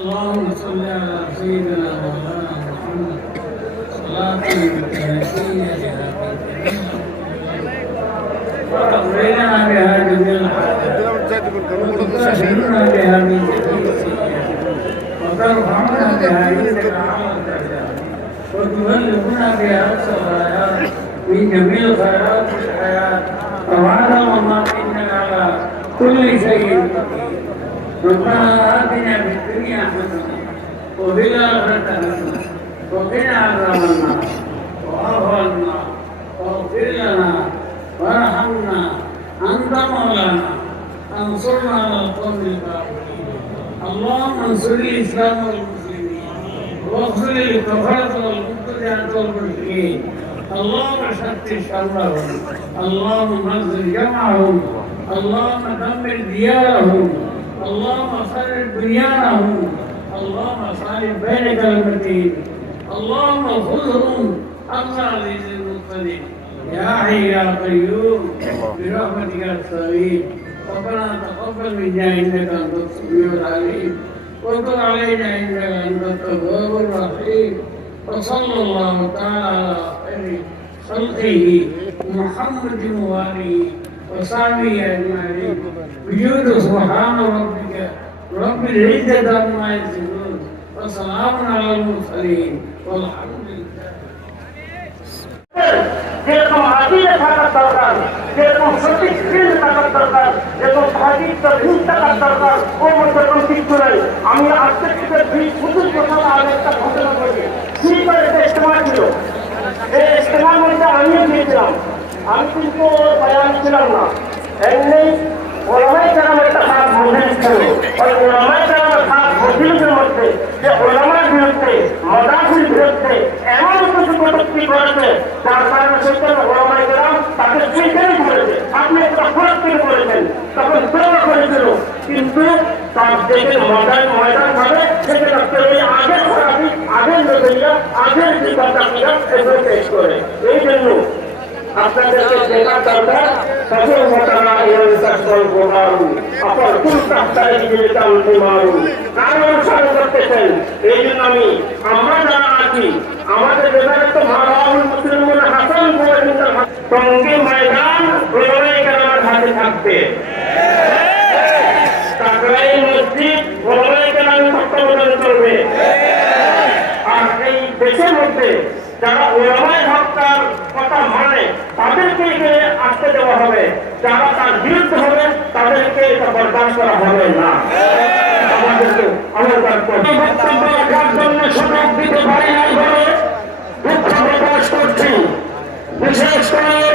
اللهم صل على سيدنا مولانا محمد. صلاة كافية وتقضينا بها جميع الحاجات وتطهرنا بها من جميع وترفعنا بها الدرجات وتبلغنا بها الغايات من جميع الخيرات في الحياة. وبعد الممات انك على كل شيء قدير. ربنا آتنا في الدنيا حسنة وفي الآخرة حسنة وقنا عذاب النار. واعف عنا. واغفر لنا. وارحمنا. أنت مولانا. انصرنا على القوم الكافرين. اللهم انصر الإسلام والمسلمين. واغفر للكفرة والمبتدعة والمشركين. اللهم شتت شرهم. اللهم نزل جمعهم. اللهم دمر ديارهم. اللهم خرب بنيانهم اللهم صالح بين كلمتين اللهم خذهم أمر عزيز المطلب يا حي يا قيوم برحمتك السليم ربنا تقبل منا انك انت السميع العليم وتب علينا انك انت التواب الرحيم وصلى الله تعالى على خير خلقه محمد واله وصحبه اجمعين بجود سبحان ربك رب العزه عما يصفون وسلام على المرسلين والحمد لله যেরকম আদিলে থাকার দরকার যেরকম সঠিক ফিল্ড থাকার দরকার যেরকম সঠিক তহিদ থাকার দরকার ও মধ্যে কোনো কিছু নাই আমি আজকে থেকে দুই শুধু প্রথম আর একটা ঘটনা বলি সিলভার একটা ইস্তেমা ছিল এই ইস্তেমার মধ্যে আমিও গিয়েছিলাম আমি কিন্তু বয়ান ছিলাম না এমনি ওলামাই কেরাম একটা খারাপ মহিলা ছিল ওই ওলামাই কেরামের খারাপ মহিলাদের মধ্যে যে ওলামার বিরুদ্ধে মদাফির বিরুদ্ধে এমন কিছু কটূক্তি করেছে, যার কারণে সেখানে ওলামাই কেরাম তাকে সেইখানে করেছে। আপনি একটা ফরক করেছেন, তখন দৌড় করেছিল। কিন্তু তার দেখে ময়দান ময়দান ভাবে সেখানে আগের আগের আগের যে কথাগুলো এগুলো পেশ করে। এই জন্য আপনাদেরকে দেখার দরকার সকল মোটানা এর সকল গোমারু অপর কুল তাহতায় দিলে চালতে মারু কার অনুসরণ করতেছেন এই জন্য আমি, আমরা যারা আছি, আমাদের তো মারাউল মুসলিমুল হাসান বলে সঙ্গে ময়দান ওলামাই কেরামের হাতে থাকবে। তাকরাই মসজিদ ওলামাই কেরামের তত্ত্বাবধানে চলবে আর এই দেশের মধ্যে যারা ওলামায় হত্যার তাদেরকে এখানে আসতে দেওয়া হবে। যারা তার বিরুদ্ধে হবে, তাদেরকে এটা বরদাস্ত করা হবে না। আমাদেরকে আমার বক্তব্য রাখার জন্য সুযোগ দিতে পারি নাই বিশেষ করে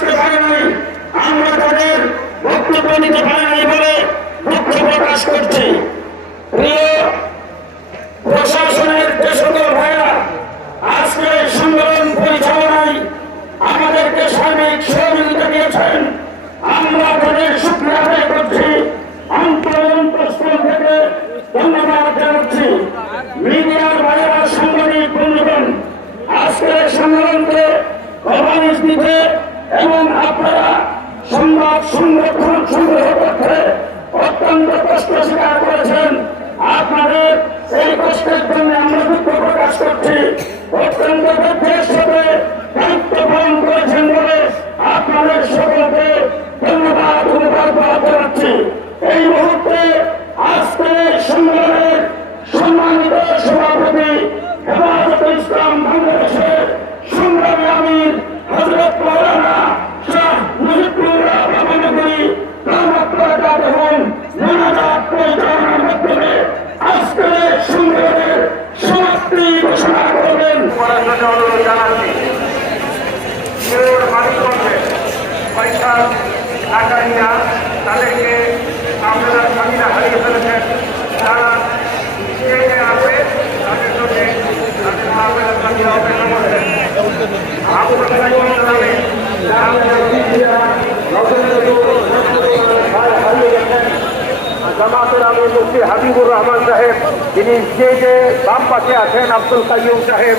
পর্যন্ত বসতে পারে নাই আমরা তাদের বক্তব্য নিতে পারি নাই বলে দুঃখ প্রকাশ করছি। প্রিয় প্রশাসনের যে সকল ভাইরা আজকে সংগ্রাম পরিচালনায় আমাদেরকে সার্বিক সহযোগিতা দিয়েছেন। আমরা তাদের শুক্রিয়া আদায় করছি। অন্তরস্থল থেকে ধন্যবাদ জানাচ্ছি। মিডিয়ার ভাইরা, সাংবাদিক বন্ধুগণ, আজকের সংগ্রামকে কভারেজ দিতে এবং আপনারা সংবাদ সংরক্ষণ সংগ্রহ করতে অত্যন্ত কষ্ট স্বীকার করেছেন। আপনাদের এই আকারীরা তাদেরকে আপনারা স্বামীরা হারিয়ে ফেলেছেন তারা স্টেজে আসে তাদের জন্য তাদের মা বোনের স্বামীরা অপেক্ষা করছেন আপনার নামে জামাতের আমি মুফতি হাবিবুর রহমান সাহেব তিনি স্টেজে বাম পাশে আছেন আব্দুল কাইম সাহেব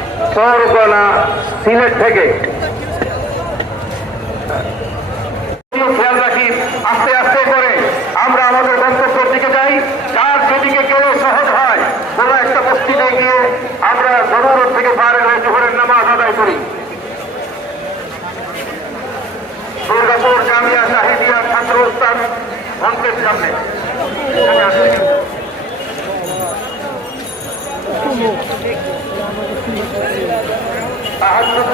চরগনা সিলেট থেকে। খেয়াল রাখি আস্তে আস্তে করে আমরা আমাদের গন্তব্যের দিকে যাই যার যেদিকে গেলে সহজ হয় কোনো একটা বস্তিতে গিয়ে আমরা জরুরত থেকে বাইরে হয়ে জোহরের নামাজ আদায় করি দুর্গাপুর জামিয়া সাহিদিয়া ছাত্র উস্তাদ মঞ্চের সামনে এখানে আসলে আহাদুনিয়া নেত্রকোনা হারিয়ে গেছেন স্টেজে আছেন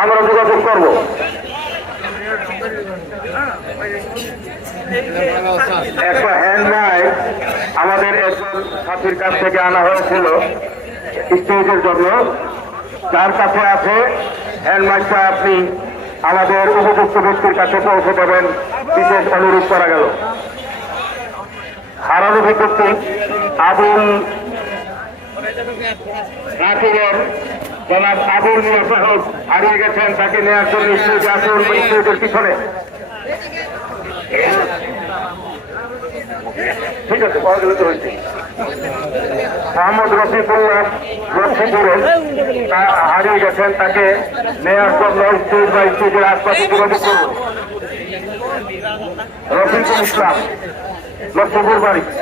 আমরা যোগাযোগ করব। একটা হ্যান্ড মাইক আমাদের সাথীর কাছ থেকে আনা হয়েছিল স্টেজের জন্য। যার কাছে আছে হ্যান্ড মাইকটা আপনি আমাদের উপযুক্ত ব্যক্তির কাছে পৌঁছে দেবেন। বিশেষ অনুরোধ করা গেল। হারানো ব্যক্তি আবুল আবুল মিয়া সাহেব হারিয়ে গেছেন, তাকে নেওয়ার জন্য স্টেজে আসুন পিছনে। ঠিক আছে মোহাম্মদ রফিকুল্লাহ হারিয়ে গেছেন, তাকে নেওয়ার জন্য স্টেজ বা আশপাশে যোগাযোগ করুন রফিকুল ইসলাম লক্ষ্মীপুর বাড়ি।